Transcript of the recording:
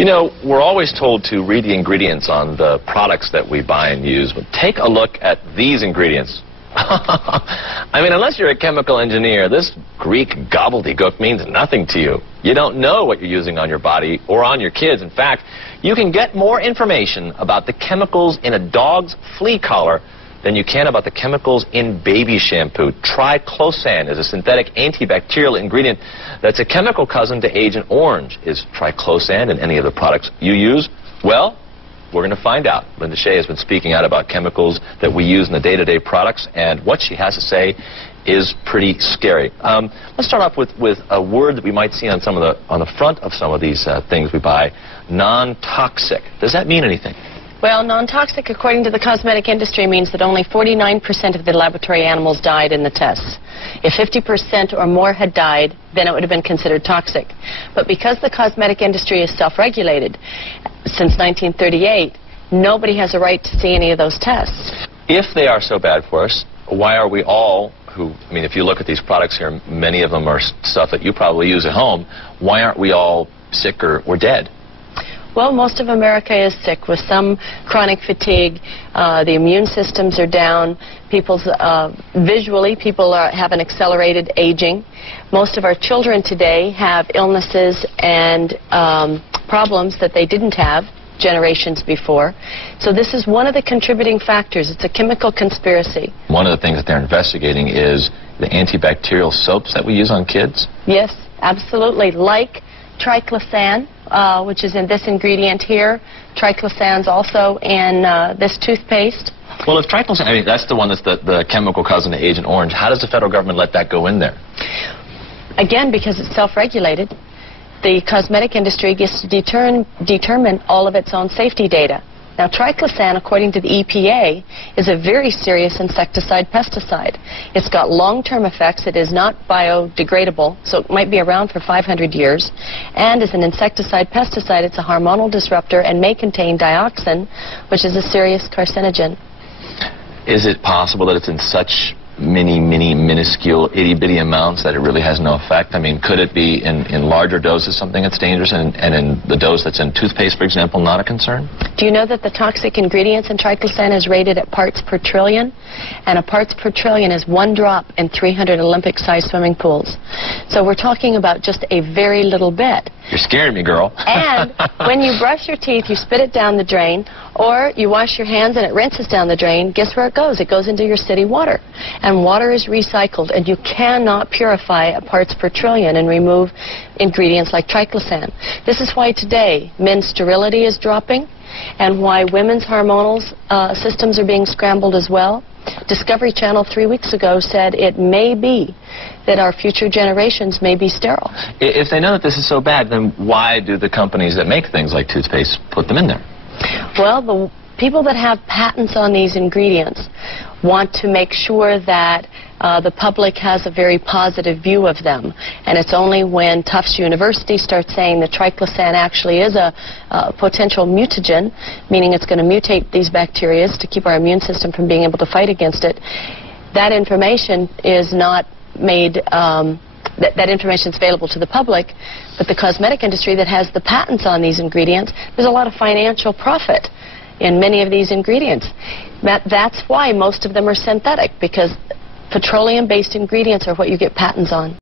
You know, we're always told to read the ingredients on the products that we buy and use, but take a look at these ingredients. I mean, unless you're a chemical engineer, this Greek gobbledygook means nothing to you. You don't know what you're using on your body or on your kids. In fact, you can get more information about the chemicals in a dog's flea collar than you can about the chemicals in baby shampoo. Triclosan is a synthetic antibacterial ingredient that's a chemical cousin to Agent Orange. Is triclosan in any of the products you use? Well, we're going to find out. Linda Shea has been speaking out about chemicals that we use in the day-to-day products, and what she has to say is pretty scary. Let's start off with a word that we might see on the front of some of these things we buy: non-toxic. Does that mean anything? Well, non-toxic, according to the cosmetic industry, means that only 49% of the laboratory animals died in the tests. If 50% or more had died, then it would have been considered toxic. But because the cosmetic industry is self-regulated since 1938, nobody has a right to see any of those tests. If they are so bad for us, why are we all I mean, if you look at these products here, many of them are stuff that you probably use at home. Why aren't we all sick or dead? Well, most of America is sick with some chronic fatigue. The immune systems are down. Visually, people have an accelerated aging. Most of our children today have illnesses and problems that they didn't have generations before. So this is one of the contributing factors. It's a chemical conspiracy. One of the things that they're investigating is the antibacterial soaps that we use on kids? Yes, absolutely. Like triclosan, which is in this ingredient here. Triclosan's also in this toothpaste. Well, if triclosan, I mean, that's the one that's the chemical cousin to Agent Orange, how does the federal government let that go in there? Again, because it's self-regulated. The cosmetic industry gets to determine all of its own safety data. Now, triclosan, according to the EPA, is a very serious insecticide-pesticide. It's got long-term effects. It is not biodegradable, so it might be around for 500 years. And as an insecticide-pesticide, it's a hormonal disruptor and may contain dioxin, which is a serious carcinogen. Is it possible that it's in such minuscule, itty-bitty amounts that it really has no effect? I mean, could it be in larger doses something that's dangerous, and in the dose that's in toothpaste, for example, not a concern? Do you know that the toxic ingredients in triclosan is rated at parts per trillion? And a parts per trillion is 1 drop in 300 Olympic-sized swimming pools. So we're talking about just a very little bit. You're scaring me, girl. And when you brush your teeth, you spit it down the drain, or you wash your hands and it rinses down the drain. Guess where it goes? It goes into your city water. And water is recycled, and you cannot purify a parts per trillion and remove ingredients like triclosan. This is why today men's sterility is dropping, and why women's hormonal systems are being scrambled as well. Discovery Channel 3 weeks ago said it may be that our future generations may be sterile. If they know that this is so bad, then why do the companies that make things like toothpaste put them in there? Well, the people that have patents on these ingredients want to make sure that the public has a very positive view of them. And it's only when Tufts University starts saying that triclosan actually is a potential mutagen, meaning it's going to mutate these bacteria to keep our immune system from being able to fight against it, that information is not made, that information is available to the public. But the cosmetic industry that has the patents on these ingredients, there's a lot of financial profit in many of these ingredients. That's why most of them are synthetic, because petroleum-based ingredients are what you get patents on.